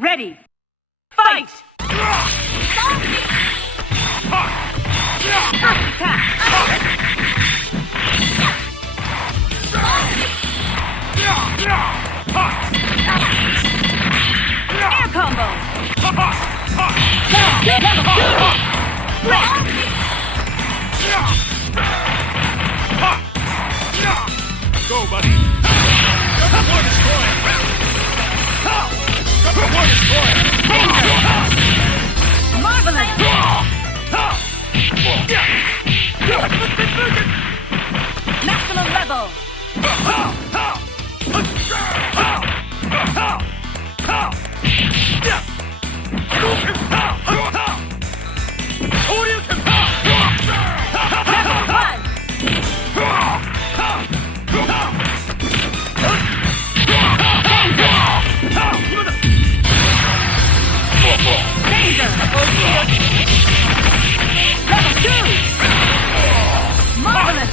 Ready. Fight! Air combo! Go, buddy! Number one destroyer! Number one destroyer! Marvelous! Maximum level! Marvelous!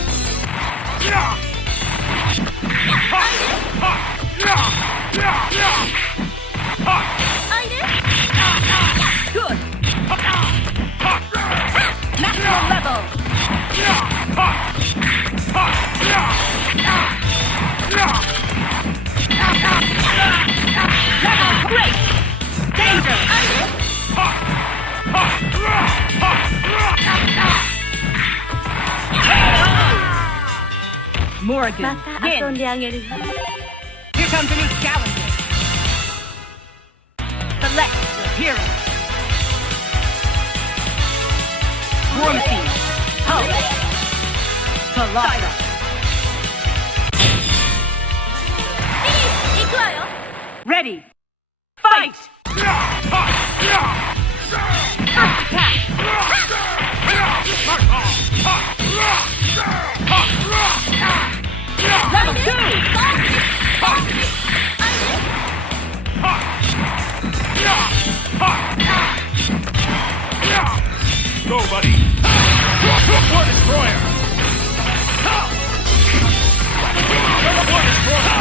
Good! Maximum level! Level great! Danger! Morgan, win! Here comes a new challenger. Select your hero. War Machine, Hulk, Colossus. Ready, fight! Attack! Level 2! Go, buddy! One destroyer! One destroyer!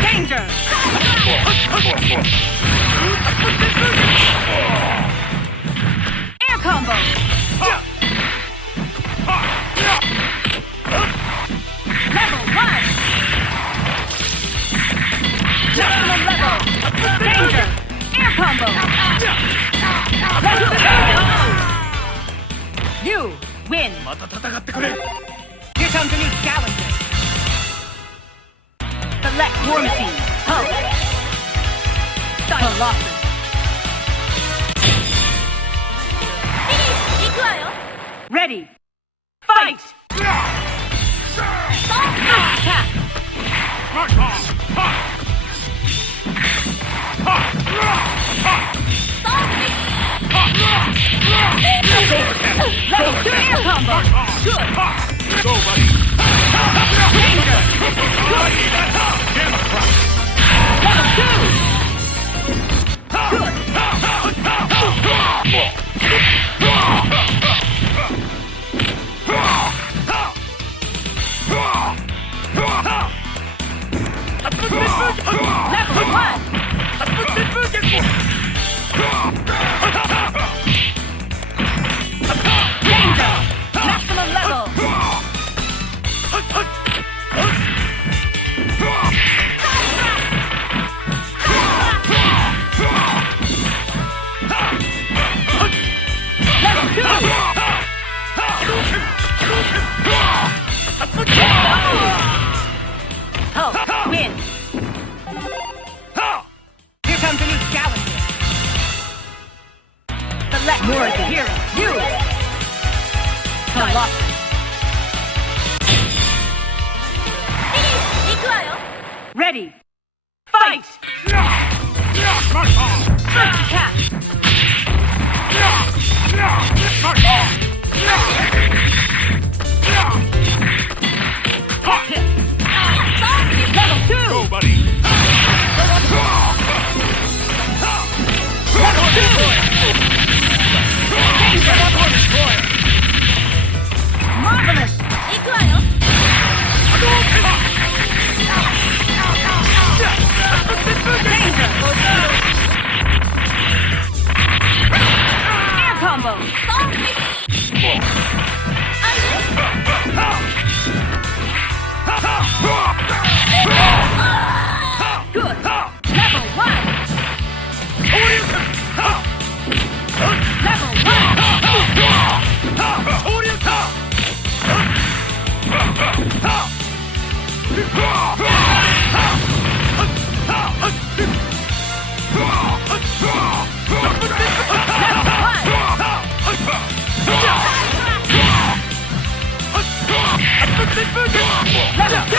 Danger! Air combo! Level 1! Maximum level! Danger! Air combo! Level 2! You win! Here comes a new challenger. Select War Machine, Hulk, Colossus. Ready, fight! Attack! Level 2 air combo! Good! Go, buddy! Danger! Good! Level 2! Good! Level 1! Danger! Maximum level! Level 2! Hulk, win! Here comes a new challenger. Select more of the hero. You! Colossus. Ready, fight! Fight! Mark off! First attack! Mark off! Level 2! Go, buddy! Level 2! Danger! Marvelous! Ikuayo! Danger! Air combo! Good! Level 1! Level 2!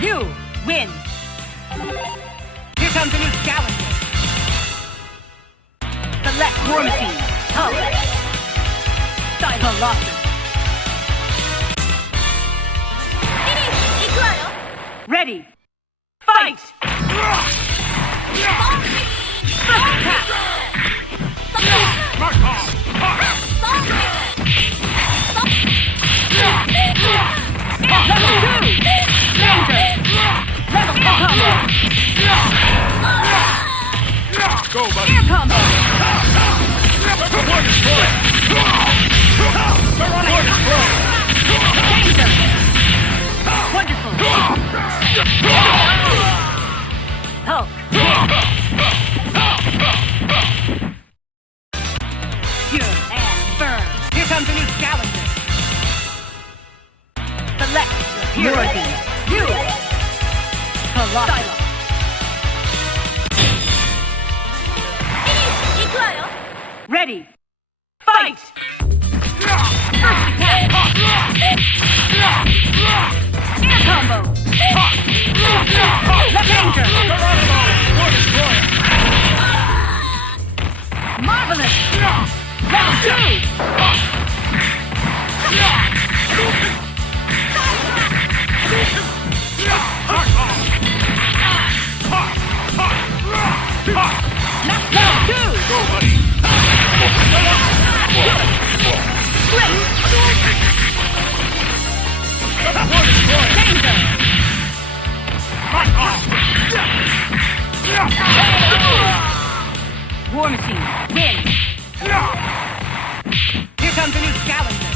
You win! Here comes a new challenger. Select War Machine. Help! Velocity. Ready! Fight! First attack! Mark off! Level 2! Danger! Level combo! Go, buddy! Air combo! One destroyer! One destroyer! Danger! Wonderful! Hulk! Pure and burn! Here comes a new challenger! Select your hero! You! Colossus! Ready! Fight! First attack! Air combo! Danger! Marvelous! Level 2! Level 2! Go, buddy! Danger! War Machine, win! Here comes a new challenger.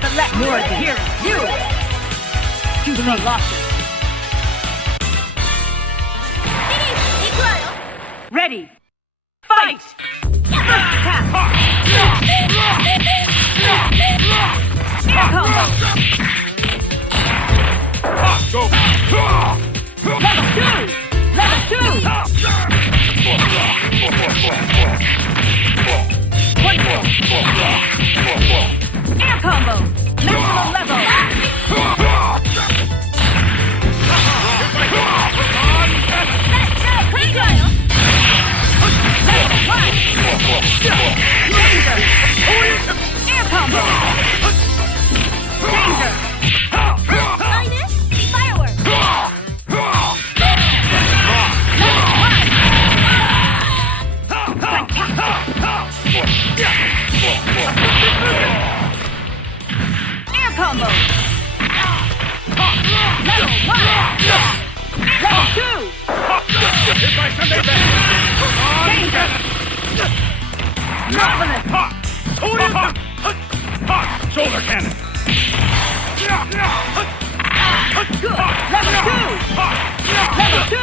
Select more of the heroes. You! To the Velocity. Ready! Fight! First attack! Air combo! Go! Level 2! Level 2! Wonderful! Air combo! Maximum level! Danger! Air combo! Danger! Fireworks! Air combo! Level 1! Level 2! Danger! Marvelous! Shoulder cannon! Good! Level 2! Level 2!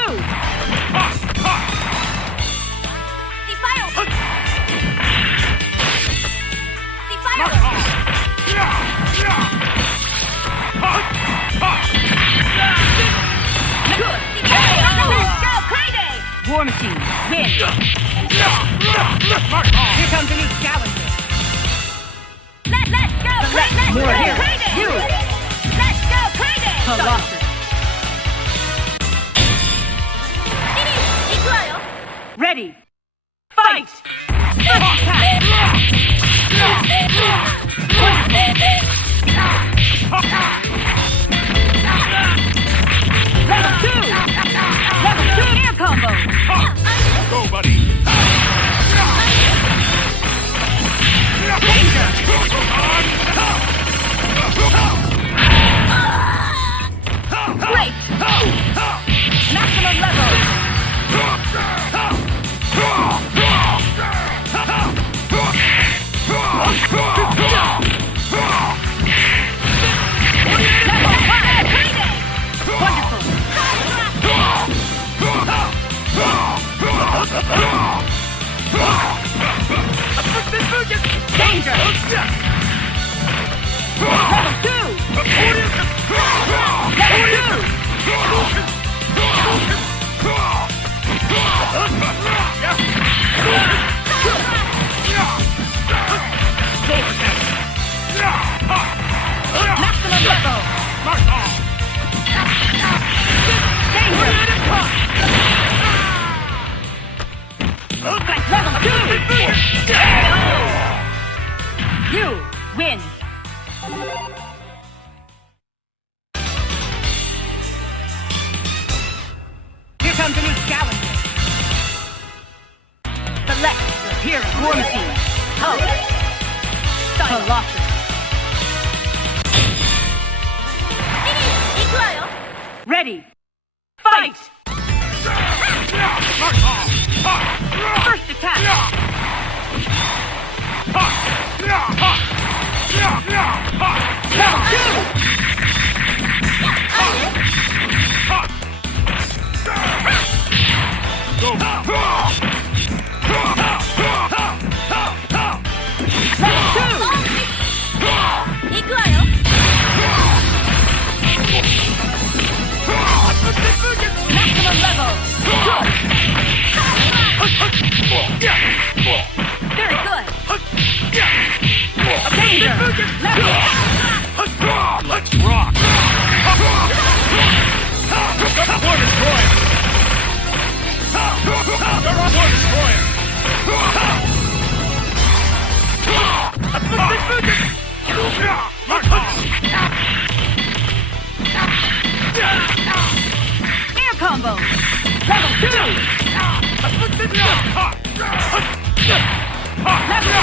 War Machine. Win. Here comes a new challenger. Let's go, Crazy! More Crazy! You! Let's go, Crazy! Colossus. Ready. Fight! First attack! Level 2! Level 2 air combo! Go, buddy! Danger! Great! Maximum level! Danger! Level 2! Maximum level! Level 2! You win! Here comes a new challenger. Select your hero. War Machine. Colossus. Ready. Fight! First attack! Level 2! Go! Level 2! Maximum level! Very good! Danger! Level! Let's rock! War Destroyer! War Destroyer! Air combo! Level 2! Level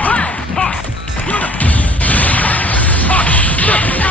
1!